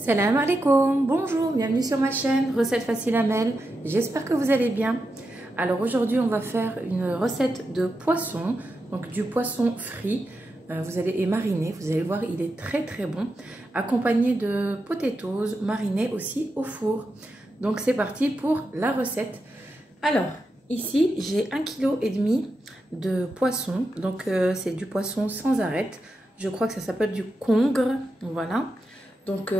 Salam alaikum, bonjour, bienvenue sur ma chaîne Recettes Faciles Amel. J'espère que vous allez bien. Alors aujourd'hui on va faire une recette de poisson, donc du poisson frit. Vous allez mariner, vous allez voir, il est très bon, accompagné de potatoes marinés aussi au four. Donc c'est parti pour la recette. Alors ici j'ai 1,5 kg de poisson, donc c'est du poisson sans arête. Je crois que ça s'appelle du congre, voilà. Donc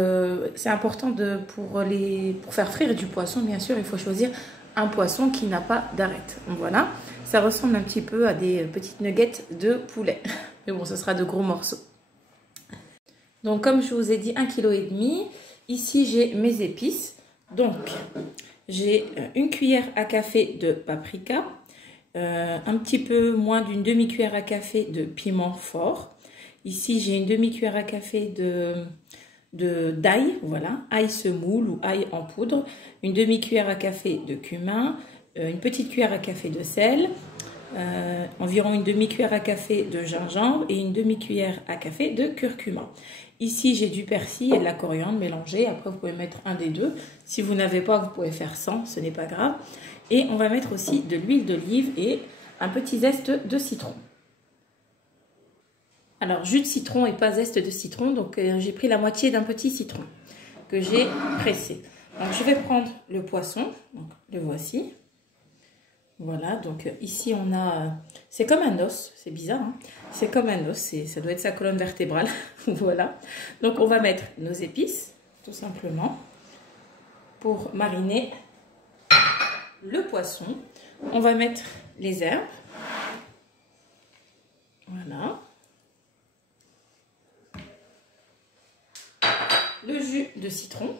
c'est important pour faire frire du poisson, bien sûr, il faut choisir un poisson qui n'a pas d'arête. Voilà, ça ressemble un petit peu à des petites nuggets de poulet. Mais bon, ce sera de gros morceaux. Donc comme je vous ai dit, 1,5 kg. Ici, j'ai mes épices. Donc, j'ai une cuillère à café de paprika, un petit peu moins d'une demi-cuillère à café de piment fort. Ici, j'ai une demi-cuillère à café d'ail, voilà, ail semoule ou ail en poudre, une demi-cuillère à café de cumin, une petite cuillère à café de sel, environ une demi-cuillère à café de gingembre et une demi-cuillère à café de curcuma. Ici, j'ai du persil et de la coriandre mélangée. Après, vous pouvez mettre un des deux. Si vous n'avez pas, vous pouvez faire sans, ce n'est pas grave. Et on va mettre aussi de l'huile d'olive et un petit zeste de citron. Alors, jus de citron et pas zeste de citron. Donc, j'ai pris la moitié d'un petit citron que j'ai pressé. Donc, je vais prendre le poisson. Donc, le voici. Voilà, donc ici on a, c'est comme un os, c'est bizarre, hein, c'est comme un os, ça doit être sa colonne vertébrale, voilà. Donc on va mettre nos épices, tout simplement, pour mariner le poisson. On va mettre les herbes, voilà. Le jus de citron.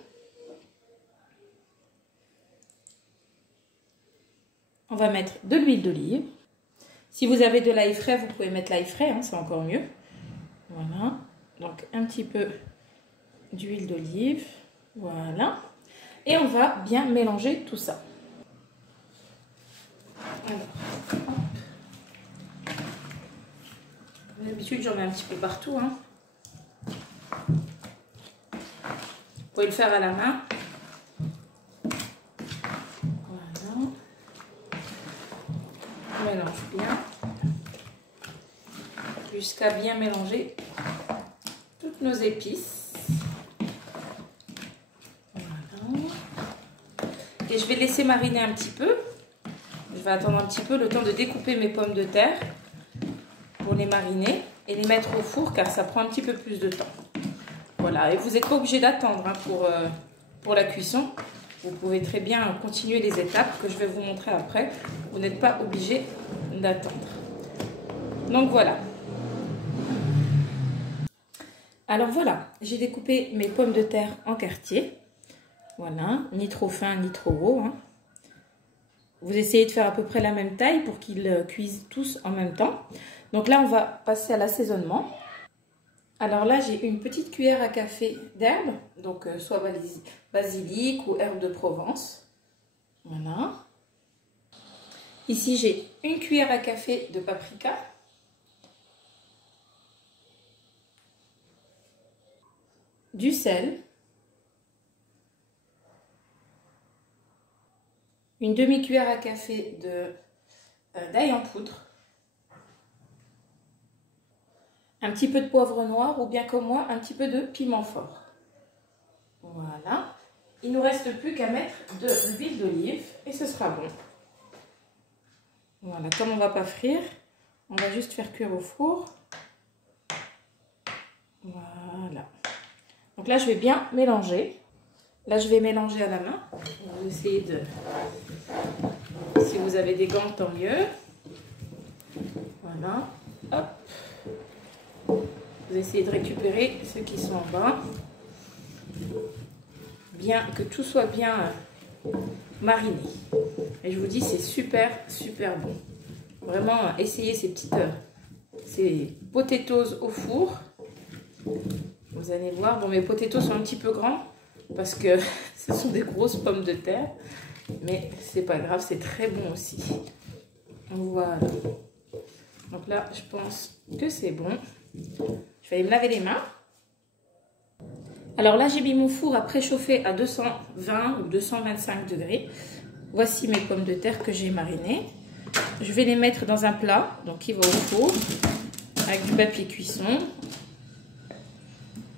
On va mettre de l'huile d'olive. Si vous avez de l'ail frais, vous pouvez mettre l'ail frais, hein, c'est encore mieux. Voilà. Donc un petit peu d'huile d'olive. Voilà. Et on va bien mélanger tout ça. Alors, d'habitude, j'en mets un petit peu partout, hein. Vous pouvez le faire à la main. On mélange bien jusqu'à bien mélanger toutes nos épices. Voilà. Et je vais laisser mariner un petit peu. Je vais attendre un petit peu le temps de découper mes pommes de terre pour les mariner et les mettre au four car ça prend un petit peu plus de temps. Voilà, et vous n'êtes pas obligé d'attendre, hein, pour la cuisson. Vous pouvez très bien continuer les étapes que je vais vous montrer après. Vous n'êtes pas obligé d'attendre. Donc voilà. Alors voilà, j'ai découpé mes pommes de terre en quartiers. Voilà, ni trop fin ni trop gros, hein. Vous essayez de faire à peu près la même taille pour qu'ils cuisent tous en même temps. Donc là, on va passer à l'assaisonnement. Alors là, j'ai une petite cuillère à café d'herbes, donc soit basilic ou herbe de Provence. Voilà. Ici, j'ai une cuillère à café de paprika. Du sel. Une demi-cuillère à café d'ail en poudre. Un petit peu de poivre noir ou bien comme moi, un petit peu de piment fort. Voilà. Il ne nous reste plus qu'à mettre de l'huile d'olive et ce sera bon. Voilà, comme on ne va pas frire, on va juste faire cuire au four. Voilà. Donc là, je vais bien mélanger. Là, je vais mélanger à la main. On va essayer de... Si vous avez des gants, tant mieux. Voilà. Hop. Vous essayez de récupérer ceux qui sont en bas. Bien, que tout soit bien mariné. Et je vous dis, c'est super bon. Vraiment, essayez ces potatoes au four. Vous allez voir, bon, mes potatoes sont un petit peu grands parce que ce sont des grosses pommes de terre. Mais c'est pas grave, c'est très bon aussi. Voilà. Donc là, je pense que c'est bon. Je vais aller me laver les mains. Alors là, j'ai mis mon four à préchauffer à 220 ou 225 degrés. Voici mes pommes de terre que j'ai marinées. Je vais les mettre dans un plat, donc qui va au four, avec du papier cuisson.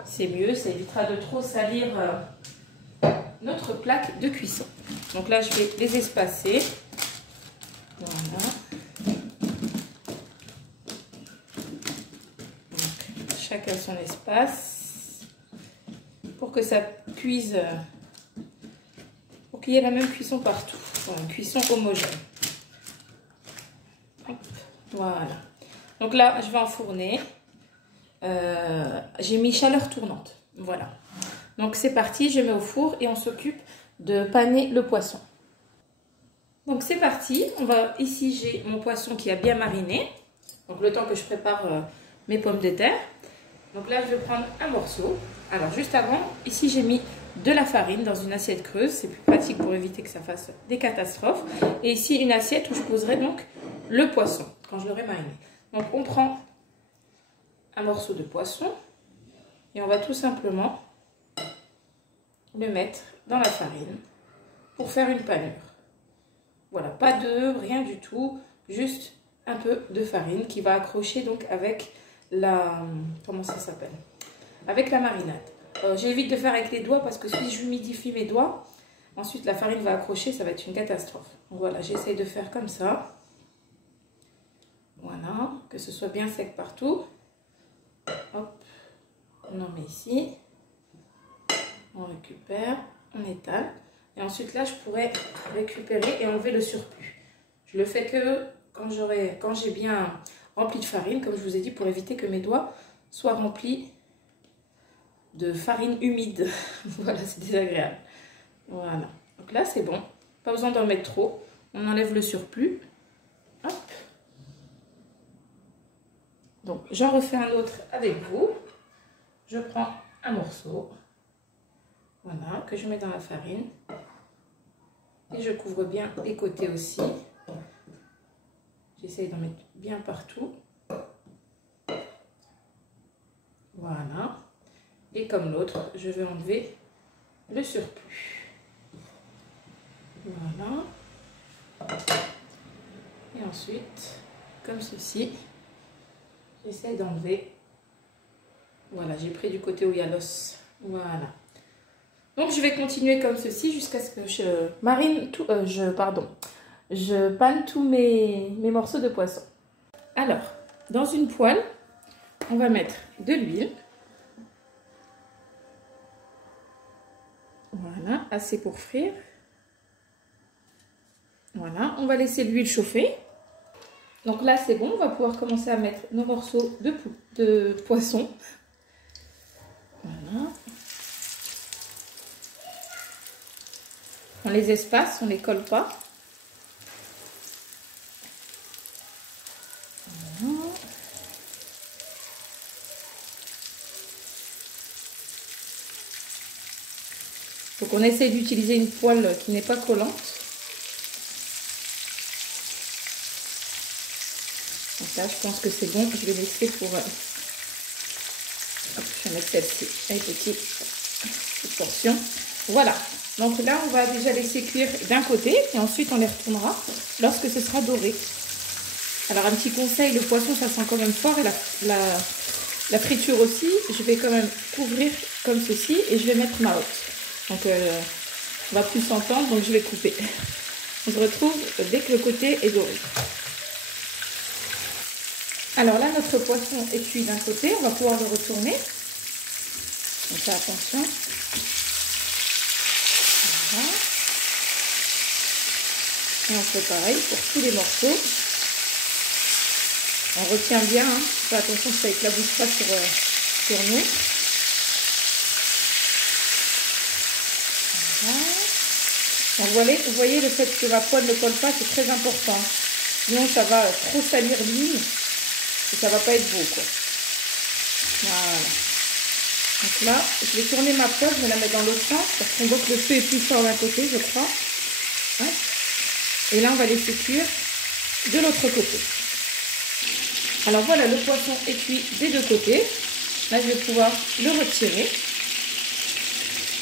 C'est mieux, ça évitera de trop salir notre plaque de cuisson. Donc là, je vais les espacer. Voilà. Donc, chacun son espace. Pour que ça cuise, pour qu'il y ait la même cuisson partout. Voilà, une cuisson homogène. Hop, voilà. Donc là, je vais enfourner. J'ai mis chaleur tournante. Voilà. Donc c'est parti, je mets au four et on s'occupe de paner le poisson. Donc c'est parti. Ici, j'ai mon poisson qui a bien mariné. Donc le temps que je prépare mes pommes de terre. Donc là, je vais prendre un morceau. Alors juste avant, ici j'ai mis de la farine dans une assiette creuse. C'est plus pratique pour éviter que ça fasse des catastrophes. Et ici, une assiette où je poserai donc le poisson quand je l'aurai mariné. Donc on prend un morceau de poisson et on va tout simplement le mettre dans la farine pour faire une panure. Voilà, pas d'œufs, rien du tout, juste un peu de farine qui va accrocher donc avec la... comment ça s'appelle? Avec la marinade. J'évite de faire avec les doigts parce que si j'humidifie mes doigts, ensuite la farine va accrocher, ça va être une catastrophe. Donc voilà, j'essaye de faire comme ça. Voilà, que ce soit bien sec partout. Hop, on en met ici. On récupère, on étale. Et ensuite là, je pourrais récupérer et enlever le surplus. Je le fais que quand j'ai bien rempli de farine, comme je vous ai dit, pour éviter que mes doigts soient remplis de farine humide. Voilà, c'est désagréable. Voilà. Donc là, c'est bon. Pas besoin d'en mettre trop. On enlève le surplus. Hop. Donc, j'en refais un autre avec vous. Je prends un morceau. Voilà, que je mets dans la farine. Et je couvre bien les côtés aussi. J'essaye d'en mettre bien partout. Voilà. Et comme l'autre, je vais enlever le surplus. Voilà. Et ensuite, comme ceci, j'essaye d'enlever. Voilà, j'ai pris du côté où il y a l'os. Voilà. Donc je vais continuer comme ceci jusqu'à ce que je marine tout, je panne tous mes morceaux de poisson. Alors, dans une poêle, on va mettre de l'huile. Voilà, assez pour frire. Voilà, on va laisser l'huile chauffer. Donc là, c'est bon, on va pouvoir commencer à mettre nos morceaux de poisson. Voilà. On les espace, on ne les colle pas. Voilà. Donc on essaie d'utiliser une poêle qui n'est pas collante. Donc là, je pense que c'est bon. Je vais laisser pour... Hop, je vais mettre celle-ci, une petite portion. Voilà. Donc là, on va déjà laisser cuire d'un côté et ensuite on les retournera lorsque ce sera doré. Alors un petit conseil, le poisson ça sent quand même fort et la friture aussi. Je vais quand même couvrir comme ceci et je vais mettre ma hotte. Donc on va plus s'entendre, donc je vais couper. On se retrouve dès que le côté est doré. Alors là, notre poisson est cuit d'un côté, on va pouvoir le retourner. Donc ça, attention. Voilà. Et on fait pareil pour tous les morceaux. On retient bien, hein. Fais attention que ça éclabousse pas sur nous. Voilà. Donc vous voyez le fait que ma poêle ne colle pas, c'est très important. Sinon ça va trop salir l'huile et ça va pas être beau quoi. Voilà. Donc là, je vais tourner ma poêle, je vais la mettre dans l'autre sens parce qu'on voit que le feu est plus fort d'un côté, je crois. Hop. Et là, on va laisser cuire de l'autre côté. Alors voilà, le poisson est cuit des deux côtés. Là, je vais pouvoir le retirer.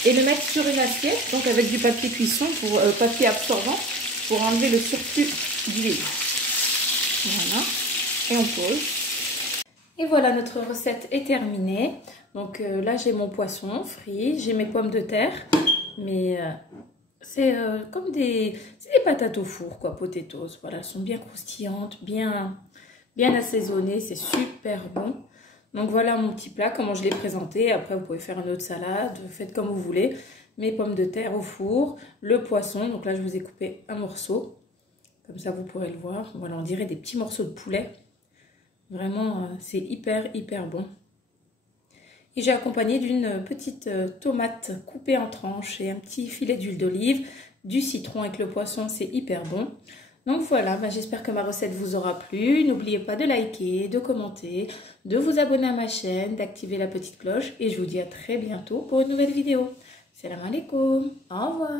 et le mettre sur une assiette, donc avec du papier cuisson, pour papier absorbant, pour enlever le surplus d'huile. Voilà, et on pose. Et voilà, notre recette est terminée. Donc là, j'ai mon poisson frit, j'ai mes pommes de terre, mais c'est comme des patates au four, quoi, potatoes. Voilà, elles sont bien croustillantes, bien assaisonnées, c'est super bon. Donc voilà mon petit plat, comment je l'ai présenté. Après, vous pouvez faire une autre salade, faites comme vous voulez. Mes pommes de terre au four, le poisson. Donc là, je vous ai coupé un morceau. Comme ça, vous pourrez le voir. Voilà, on dirait des petits morceaux de poulet. Vraiment, c'est hyper bon. Et j'ai accompagné d'une petite tomate coupée en tranches et un petit filet d'huile d'olive, du citron avec le poisson, c'est hyper bon. Donc voilà, j'espère que ma recette vous aura plu. N'oubliez pas de liker, de commenter, de vous abonner à ma chaîne, d'activer la petite cloche. Et je vous dis à très bientôt pour une nouvelle vidéo. Salam alaikum, au revoir.